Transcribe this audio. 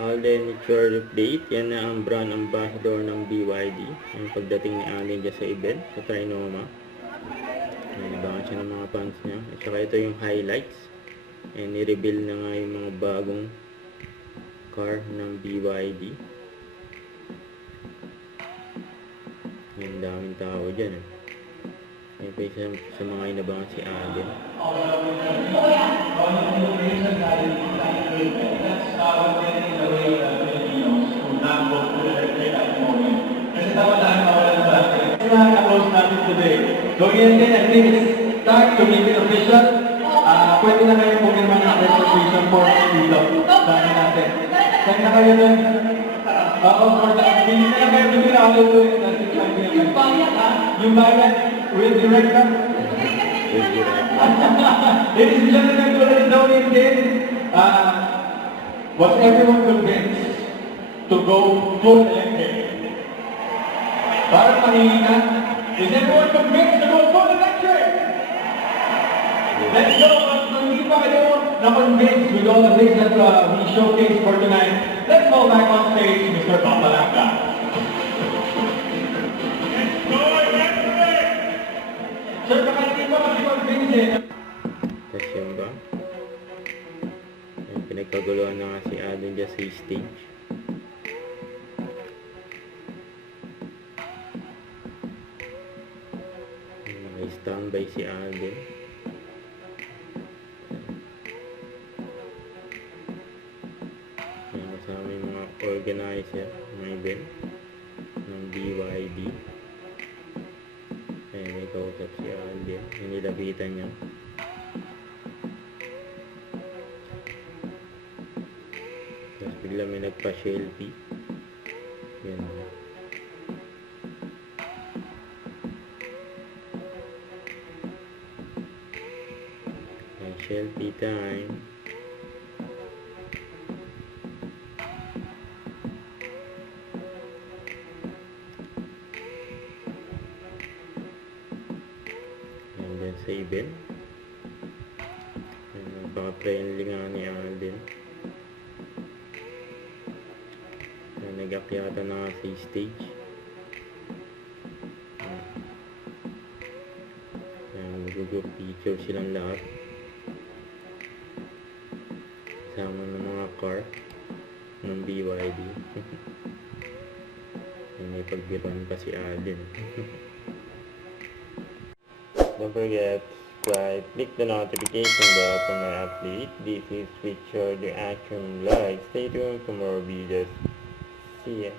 Alden Tour update. Yan na ang brand ambassador ng BYD. Yung pagdating ni Alden dyan sa event sa Trinoma. Nalibangan siya ng mga fans niya. At saka ito yung highlights. And ni-reveal na nga yung mga bagong car ng BYD. Yung daming tao dyan eh. Yan pa isa sa mga inabangan si Alden. Going in, I think it's time to make it official. Pwede na kayo pumirma ng registration form dito. Sabi natin. Saan na kayo dun? Oo, for that. Hindi na kayo bigyan ako doon. Yung bayad, ha? Yung bayad, will direct ka? Will direct. Ladies and gentlemen, tulad daw in din, was everyone convinced to go full electric? Parang mahihina. Is everyone convinced to go full electric? Let's go! Kung hindi pa kayo na-convinced with all the things that we showcased for tonight, let's call back on stage Mr. Papalaka. Let's go electric! Sir, baka hindi pa kasi-convinced eh. Tapos yun ba? Yung pinagkaguluhan na nga si Alden dyan sa stage. Standby si Alden. Yan, kasama yung mga organizer ng event ng BYD. Ayan, may kausap si Alden. Yung nilapitan niya. Tapos bigla may nagpa-selfie. Yan. Selfie time. And then sa event. Napaka-friendly nga ni Alden. Nag-akyata na nga sa stage. Google picture silang lahat. Sama ng mga car ng BYD. May pagbiruan pa si Alden. Don't forget to subscribe, click the notification bell for my update. This is Richard the Action Live. Stay tuned for more videos. See ya.